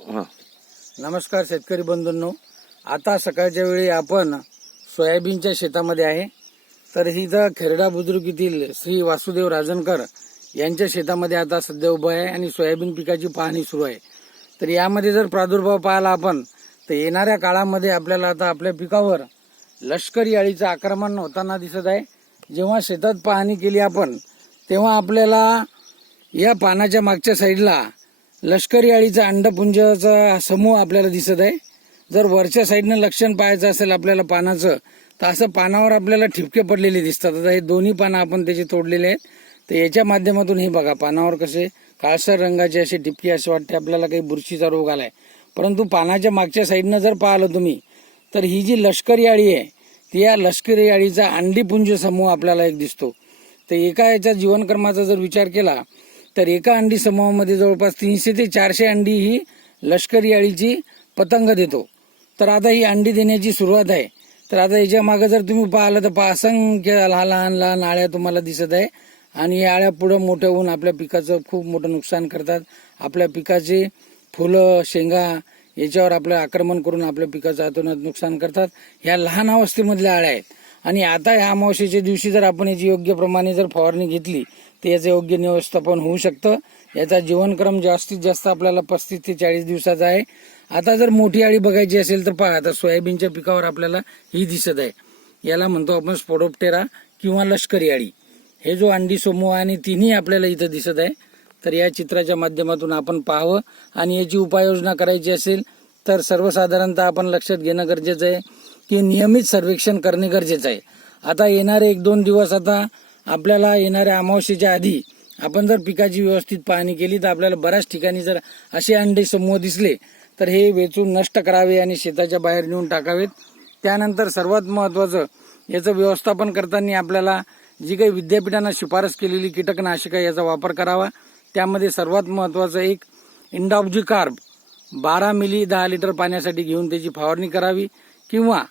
हां. नमस्कार शेतकरी बंधूंनो. आता सकाळच्या वेळी आपण सोयाबीनच्या शेतामध्ये आहे. तर ही इथं खेरडा बुद्रुक येथील श्री वासुदेव राजनकर यांच्या शेतामध्ये आता सध्या उभं आहे आणि सोयाबीन पिकाची पाहणी सुरू आहे. तर यामध्ये जर प्रादुर्भाव पाहिला आपण तर येणाऱ्या काळामध्ये आपल्याला आता आपल्या पिकावर लष्करी अळीचं आक्रमण होताना दिसत आहे. जेव्हा शेतात पाहणी केली आपण तेव्हा आपल्याला या पानाच्या मागच्या साईडला लष्करी अळीचा अंडपुंजाचा समूह आपल्याला दिसत आहे. जर वरच्या साईडनं लक्षण पाहायचं असेल आपल्याला पानाचं तर असं पानावर आपल्याला ठिपके पडलेले दिसतात. आता हे दोन्ही पानं आपण त्याचे तोडलेले आहेत. तर याच्या माध्यमातून हे बघा पानावर कसे काळसर रंगाचे असे ठिपके असे वाटते आपल्याला काही बुरशीचा रोग आलाय. परंतु पानाच्या मागच्या साईडनं जर पाहिलं तुम्ही तर ही जी लष्करी अळी आहे ती या लष्करी अळीचा अंडीपुंज समूह आपल्याला एक दिसतो. तर एका याच्या जीवनक्रमाचा जर विचार केला तर एका अंडी समूहामध्ये जवळपास तीनशे ते चारशे अंडी ही लष्करी अळीची पतंग देतो. तर आता ही अंडी देण्याची सुरुवात आहे. तर आता याच्या मागे जर तुम्ही पाहिलं तर पहा असंख्य लहान लहान लहान आळ्या तुम्हाला दिसत आहे. आणि या आळ्या पुढं मोठ्या होऊन आपल्या पिकाचं खूप मोठं नुकसान करतात. आपल्या पिकाचे फुलं शेंगा याच्यावर आपलं आक्रमण करून आपल्या पिकाचं अतोनात नुकसान करतात. ह्या लहान अवस्थेमधल्या आळ्या आहेत. आणि आता ह्या अमावस्येच्या दिवशी जर आपण याची योग्य प्रमाणे जर फवारणी घेतली ते याचं योग्य व्यवस्थापन होऊ शकतं. याचा जीवनक्रम जास्तीत जास्त आपल्याला पस्तीस ते चाळीस दिवसाचा आहे. आता जर मोठी आळी बघायची असेल तर पहा आता सोयाबीनच्या पिकावर आपल्याला ही दिसत आहे. याला म्हणतो आपण स्पोडोप्टेरा किंवा लष्करी आळी. हे जो अंडी समूह आहे आणि तिन्ही आपल्याला इथं दिसत आहे तर या चित्राच्या माध्यमातून आपण पाहावं. आणि याची उपाययोजना करायची असेल तर सर्वसाधारणतः आपण लक्षात घेणं गरजेचं आहे की नियमित सर्वेक्षण करणे गरजेचं आहे. आता येणारे एक दोन दिवस आता आपल्याला येणाऱ्या अमावस्येच्या आधी आपण जर पिकाची व्यवस्थित पाहणी केली तर आपल्याला बऱ्याच ठिकाणी जर असे अंडे समूह दिसले तर हे वेचून नष्ट करावे आणि शेताच्या बाहेर नेऊन टाकावेत. त्यानंतर सर्वात महत्वाचं याचं व्यवस्थापन करताना आपल्याला जी काही विद्यापीठानं शिफारस केलेली कीटकनाशकं याचा वापर करावा. त्यामध्ये सर्वात महत्वाचं एक इंडॉब्जी कार्ब बारा मिली दहा लिटर पाण्यासाठी घेऊन त्याची फवारणी करावी किंवा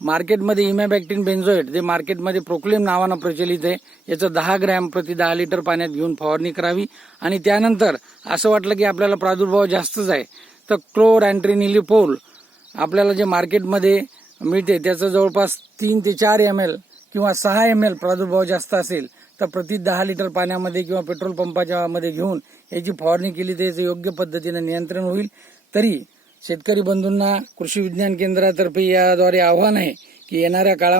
मार्केटमध्ये इमॅबॅक्टिन बेन्झोएट जे मार्केटमध्ये प्रोक्लेम नावानं प्रचलित आहे याचं दहा ग्रॅम प्रति दहा लिटर पाण्यात घेऊन फवारणी करावी. आणि त्यानंतर असं वाटलं की आपल्याला प्रादुर्भाव जास्तच आहे. तर क्लोर अँट्रिनिलिपोल आपल्याला जे मार्केटमध्ये मिळते त्याचं जवळपास तीन ते चार एम एल किंवा सहा एम एल प्रादुर्भाव जास्त असेल तर प्रति दहा लिटर पाण्यामध्ये किंवा पेट्रोल पंपाच्या मध्ये घेऊन याची फवारणी केली तर याचं योग्य पद्धतीनं नियंत्रण होईल. तरी शेतकरी बंधूंना कृषी विज्ञान केंद्रातर्फे याद्वारे आव्हान आहे की येणाऱ्या काळामध्ये